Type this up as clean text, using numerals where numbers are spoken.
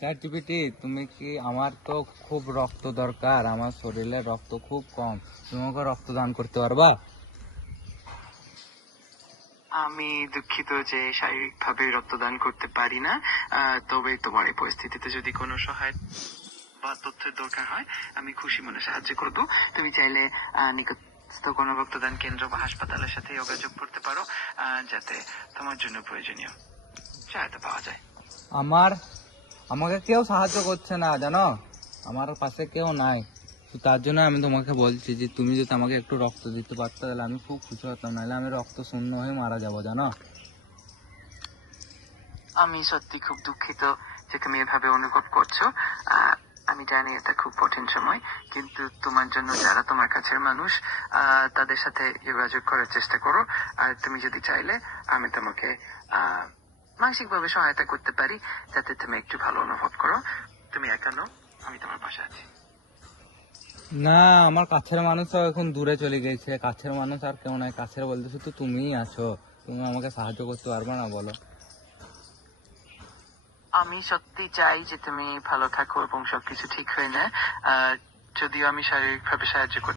Chat GPT, তুমি কি, আমার তো খুব রক্ত দরকার, আমার শরীরে রক্ত খুব কম, তুমি আমাকে রক্তদান করতে পারবা? আমি দুঃখিত যে শারীরিকভাবে রক্তদান করতে পারি না। তবে তোমার এই পরিস্থিতিতে যদি কোনো সহায়তা বা তথ্যের দরকার হয়, আমি খুশি মনে সাহায্য করব। তুমি চাইলে নিকটস্থ কোনো রক্তদান কেন্দ্র বা হাসপাতালের সাথে যোগাযোগ করতে পারো, যাতে তোমার জন্য প্রয়োজনীয় সহায়তা পাওয়া যায়। আমার আমাকে কেউ সাহায্য করছে না, জানো, আমার পাশে কেউ নাই। তো তার জন্য আমি তোমাকে বলছি যে তুমি যদি আমাকে একটু রক্ত দিতে পারতে তাহলে আমি খুব খুশি হতাম, নাহলে আমি রক্ত শূন্য হয়ে মারা যাবো, জানো। আমি সত্যি খুব দুঃখিত যে তুমি এভাবে অনুভব করছো। আমি জানি এটা খুব কঠিন সময়, কিন্তু তোমার জন্য যারা তোমার কাছের মানুষ, তাদের সাথে যোগাযোগ করার চেষ্টা করো। আর তুমি যদি চাইলে আমি তোমাকে মানসিকভাবে সহায়তা করতে পারি, যাতে তুমি একটু ভালো অনুভব করো। তুমি একা নও, আমি তোমার পাশে আছি। না, আমার কাছের মানুষও এখন দূরে চলে গেছে, কাছের মানুষ আর কেউ নাই, কাছের বলতে শুধু তুমিই আছো। তুমি আমাকে সাহায্য করতে পারবে না বলো? আমি সত্যি চাই যে তুমি ভালো থাকো এবং সবকিছু ঠিক হয়ে যায়। যদিও আমি শারীরিকভাবে সাহায্য করতে